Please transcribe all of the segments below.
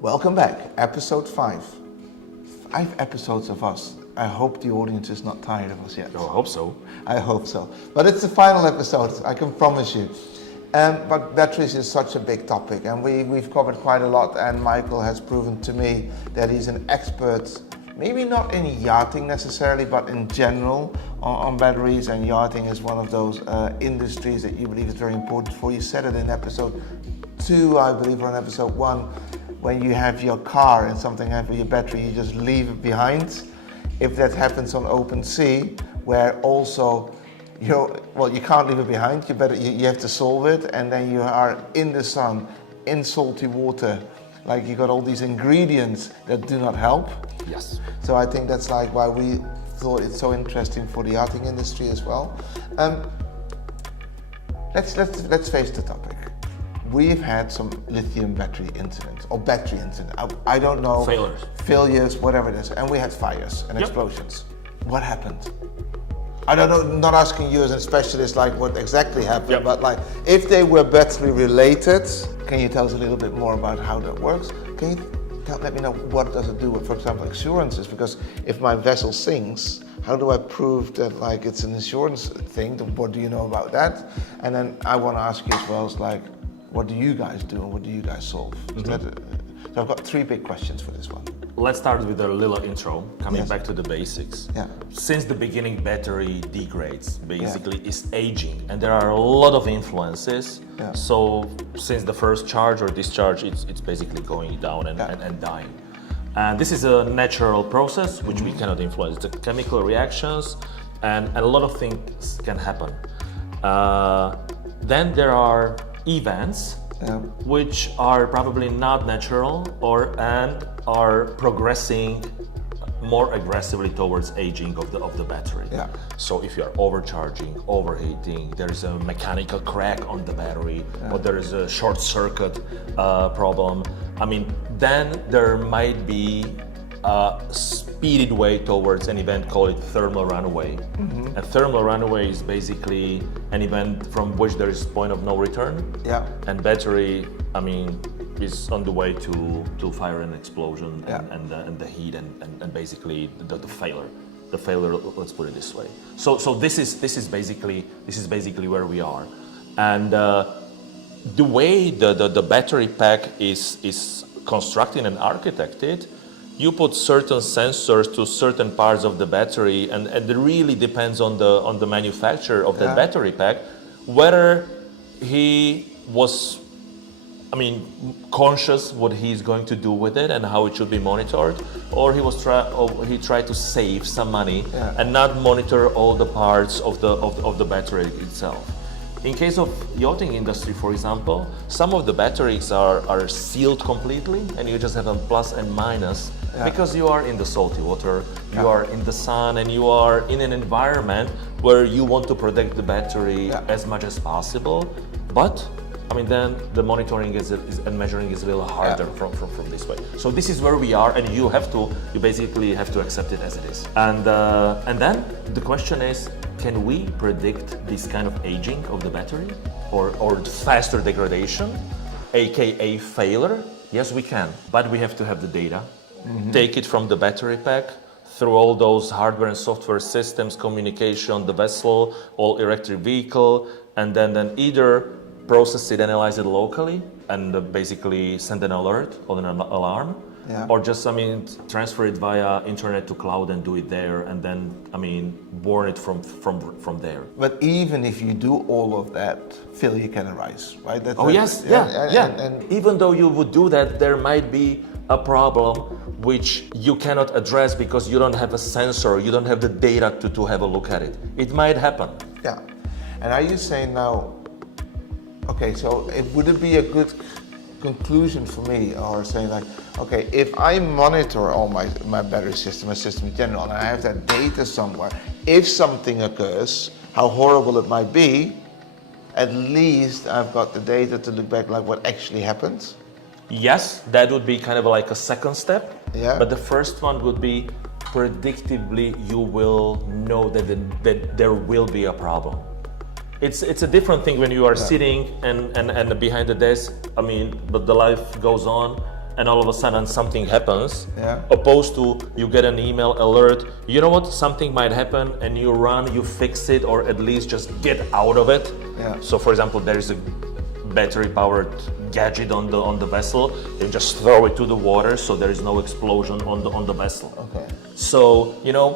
Welcome back, episode 5. 5 episodes of us. I hope the audience is not tired of us yet. Oh, I hope so. I hope so. But it's the final episode, I can promise you. But batteries is such a big topic, and we've covered quite a lot, and Michael has proven to me that he's an expert, maybe not in yachting necessarily, but in general on batteries, and yachting is one of those industries that you believe is very important for. You said it in episode 2, I believe, or in episode 1, when you have your car and something happens with your battery, you just leave it behind. If that happens on open sea, where also you can't leave it behind, you have to solve it, and then you are in the sun, in salty water, like you got all these ingredients that do not help. Yes. So I think that's like why we thought it's so interesting for the yachting industry as well. Let's face the topic. We've had some lithium battery incidents, or battery incidents, I don't know. Failures, whatever it is. And we had fires and explosions. What happened? I don't know, not asking you as a specialist like what exactly happened, but like if they were battery related, can you tell us a little bit more about how that works? Can you let me know what does it do with, for example, insurances? Because if my vessel sinks, how do I prove that like it's an insurance thing? What do you know about that? And then I want to ask you as well, is like, what do you guys do and what do you guys solve? So I've got 3 big questions for this one. Let's start with a little intro, coming back to the basics. Since the beginning, battery degrades, basically is aging, and there are a lot of influences. So since the first charge or discharge, it's basically going down and dying. And this is a natural process which we cannot influence. The chemical reactions and a lot of things can happen. Then there are events which are probably not natural and are progressing more aggressively towards aging of the battery. So if you are overcharging, overheating, there is a mechanical crack on the battery, or there is a short circuit problem, I mean, then there might be a speeded way towards an event called thermal runaway. And thermal runaway is basically an event from which there is point of no return. And battery, I mean, is on the way to fire and explosion and the heat and basically the failure. The failure, let's put it this way. So this is basically where we are. And the way the battery pack is constructed and architected, you put certain sensors to certain parts of the battery, and it really depends on the manufacturer of that battery pack, whether he was, I mean, conscious what he's going to do with it and how it should be monitored, or he tried to save some money and not monitor all the parts of the battery itself. In case of yachting industry, for example, some of the batteries are sealed completely, and you just have a plus and minus because you are in the salty water, you are in the sun, and you are in an environment where you want to protect the battery as much as possible. But I mean, then the monitoring and measuring is a little harder from this way. So this is where we are, and you basically have to accept it as it is. And then the question is, can we predict this kind of aging of the battery or faster degradation, aka failure? Yes, we can, but we have to have the data. Take it from the battery pack, through all those hardware and software systems, communication, the vessel, all electric vehicle, and then either process it, analyze it locally, and basically send an alert or an alarm, or just, I mean, transfer it via internet to cloud and do it there, and then, I mean, warn it from there. But even if you do all of that, failure can arise, right? And even though you would do that, there might be a problem which you cannot address because you don't have a sensor, you don't have the data to have a look at it. It might happen. And are you saying now, okay, so would it be a good conclusion for me, or saying like, okay, if I monitor all my battery system, my system in general, and I have that data somewhere, if something occurs, how horrible it might be, at least I've got the data to look back like what actually happened? Yes, that would be kind of like a second step. But the first one would be predictively you will know that there will be a problem. It's a different thing when you are sitting and behind the desk. I mean, but the life goes on, and all of a sudden something happens. Opposed to you get an email alert. You know what? Something might happen, and you run, you fix it, or at least just get out of it. So, for example, there is a battery-powered gadget on the vessel. You just throw it to the water, so there is no explosion on the vessel. Okay. So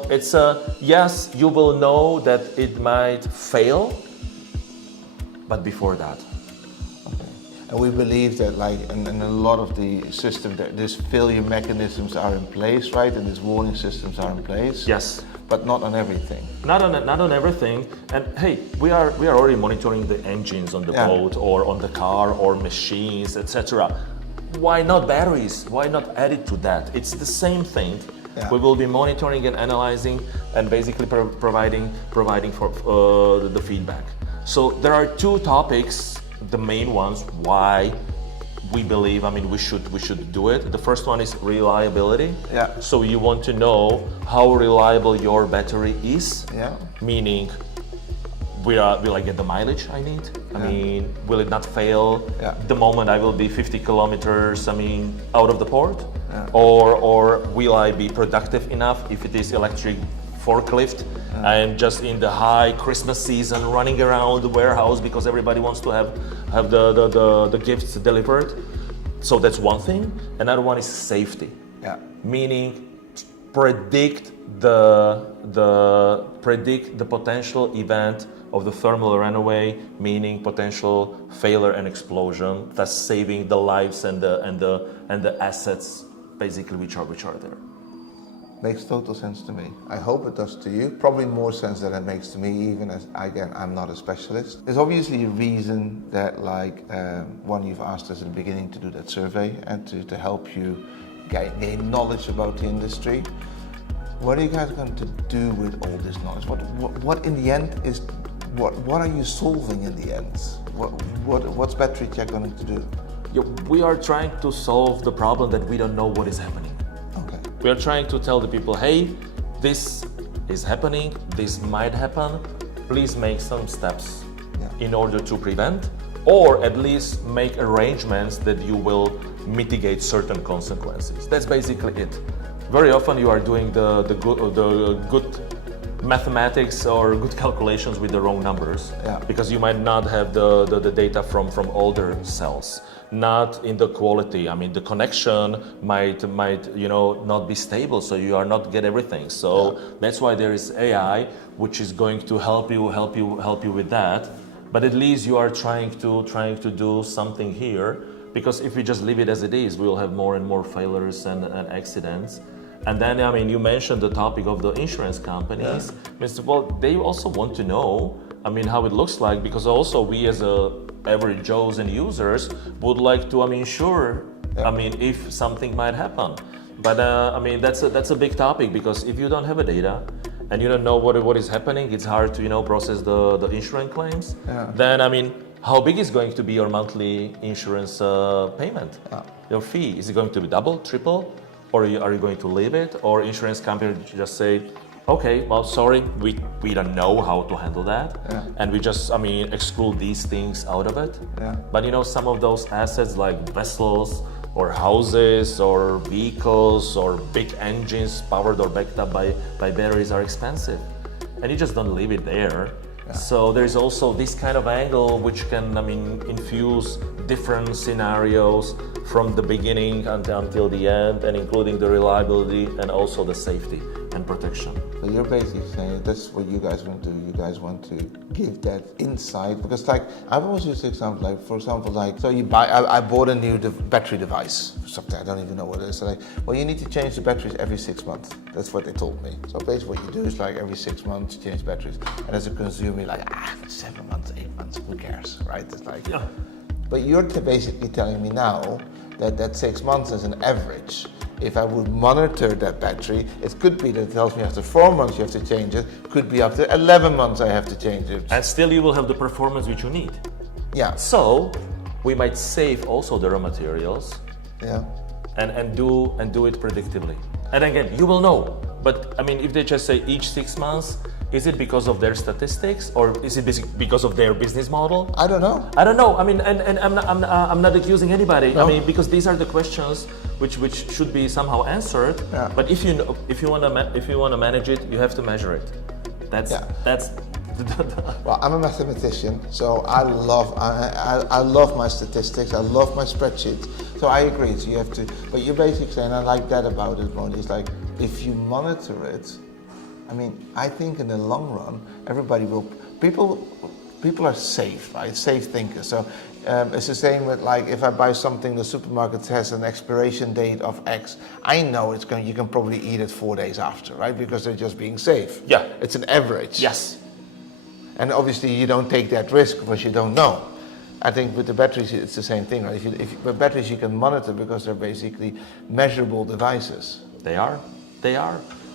it's yes, you will know that it might fail, but before that. Okay. And we believe that, like, in a lot of the system, that these failure mechanisms are in place, right? And these warning systems are in place. Yes. But not on everything. Not on everything. And hey, we are already monitoring the engines on the boat or on the car or machines, etc. Why not batteries? Why not add it to that? It's the same thing. We will be monitoring and analyzing and basically providing for the feedback. So there are two topics, the main ones why we believe, we should do it. The first one is reliability. So you want to know how reliable your battery is. Meaning, will I get the mileage I need? I mean, will it not fail the moment I will be 50 kilometers, out of the port? Or will I be productive enough if it is electric forklift? I'm just in the high Christmas season running around the warehouse because everybody wants to have the gifts delivered. So that's one thing. Another one is safety. Meaning predict the potential event of the thermal runaway, meaning potential failure and explosion, thus saving the lives and the assets basically which are there. Makes total sense to me. I hope it does to you. Probably more sense than it makes to me, even as, again, I'm not a specialist. There's obviously a reason that, one, you've asked us at the beginning to do that survey and to help you gain knowledge about the industry. What are you guys going to do with all this knowledge? What in the end is, what are you solving in the end? What's BatteryCheck going to do? We are trying to solve the problem that we don't know what is happening. We are trying to tell the people, hey, this is happening, this might happen, please make some steps in order to prevent, or at least make arrangements that you will mitigate certain consequences. That's basically it. Very often you are doing the good mathematics or good calculations with the wrong numbers, because you might not have the data from older cells. Not in the quality. The connection might not be stable, so you are not get everything. So that's why there is AI, which is going to help you with that. But at least you are trying to do something here, because if we just leave it as it is, we will have more and more failures and accidents. And then you mentioned the topic of the insurance companies. Well, they also want to know how it looks like, because also we as average Joes and users would like to insure if something might happen. But that's a big topic, because if you don't have a data and you don't know what is happening, it's hard to process the insurance claims. Then how big is going to be your monthly insurance payment? Your fee, is it going to be double, triple, or are you going to leave it? Or insurance company just say, okay, well, sorry, we don't know how to handle that, and we just, exclude these things out of it. But some of those assets like vessels or houses or vehicles or big engines powered or backed up by batteries are expensive, and you just don't leave it there. So there's also this kind of angle which can, infuse different scenarios from the beginning until the end, and including the reliability and also the safety and protection. So you're basically saying that's what you guys want to do. You guys want to give that insight, because I've always used the example, for example, so you buy, I bought a new battery device, something I don't even know what it is. So well, you need to change the batteries every 6 months. That's what they told me. So basically what you do is every 6 months you change batteries. And as a consumer, you're 7 months, 8 months, who cares, right? It's But you're basically telling me now that 6 months is an average. If I would monitor that battery, it could be that it tells me after 4 months you have to change it, could be after 11 months I have to change it. And still you will have the performance which you need. So we might save also the raw materials and do it predictively. And again, you will know. But if they just say each 6 months, Is it because of their statistics, or is it because of their business model? I don't know. I don't know. I mean, and I'm not accusing anybody. No. I mean, because these are the questions which should be somehow answered. Yeah. But if you want to manage it, you have to measure it. That's. Well, I'm a mathematician, so I love my statistics. I love my spreadsheets. So I agree. So you have to. But you're basically saying, I like that about it, Moni. It's like if you monitor it. I mean, I think in the long run, everybody will. People are safe, right? Safe thinkers. So it's the same with like if I buy something, the supermarket has an expiration date of X. I know you can probably eat it 4 days after, right? Because they're just being safe. Yeah. It's an average. Yes. And obviously you don't take that risk because you don't know. I think with the batteries it's the same thing, right? With batteries you can monitor because they're basically measurable devices. They are.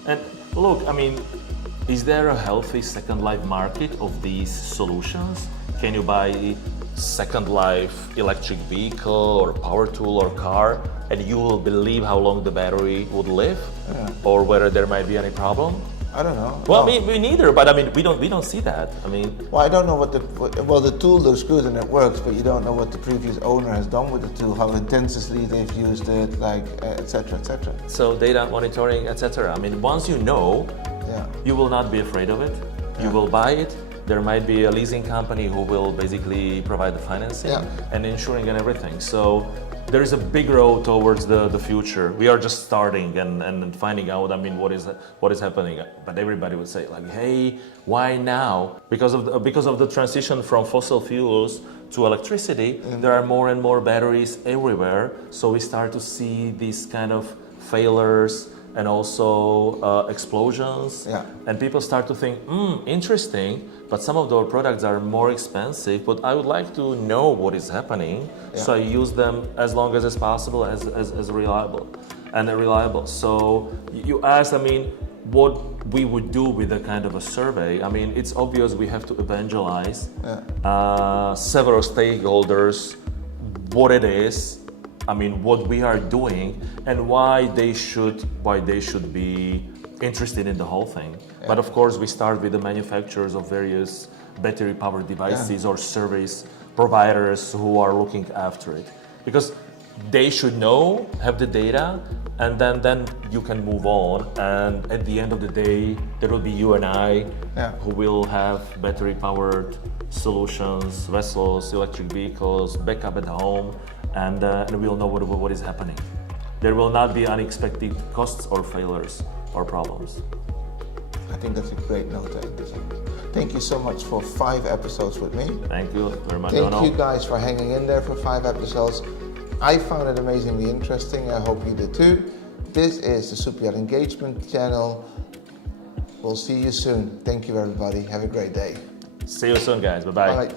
And look, I mean, is there a healthy second life market of these solutions? Can you buy second life electric vehicle or power tool or car and you will believe how long the battery would live? Yeah. Or whether there might be any problem? I don't know. Well, we neither, but I mean, we don't see that. I mean, well, I don't know the tool looks good and it works, but you don't know what the previous owner has done with the tool, how intensively they've used it, like etc. etc. So data monitoring, etc. I mean, once you know, you will not be afraid of it. You will buy it. There might be a leasing company who will basically provide the financing and insuring and everything. So there is a big road towards the future. We are just starting and finding out. I mean, what is happening? But everybody would say like, hey, why now? Because of the transition from fossil fuels to electricity, there are more and more batteries everywhere. So we start to see these kind of failures and also explosions. Yeah. And people start to think, interesting, but some of our products are more expensive, but I would like to know what is happening, so I use them as long as possible as reliable. So you asked, I mean, what we would do with a kind of a survey. I mean, it's obvious we have to evangelize several stakeholders what it is, I mean, what we are doing and why they should be interested in the whole thing. Yeah. But of course, we start with the manufacturers of various battery-powered devices or service providers who are looking after it, because they should know, have the data, and then you can move on. And at the end of the day, there will be you and I who will have battery-powered solutions, vessels, electric vehicles, backup at home, and we'll know what is happening. There will not be unexpected costs or failures or problems. I think that's a great note to end this on. Thank you so much for 5 episodes with me. Thank you very much. Thank you guys for hanging in there for 5 episodes. I found it amazingly interesting. I hope you did too. This is the Super Engagement channel. We'll see you soon. Thank you, everybody. Have a great day. See you soon, guys. Bye-bye. Bye.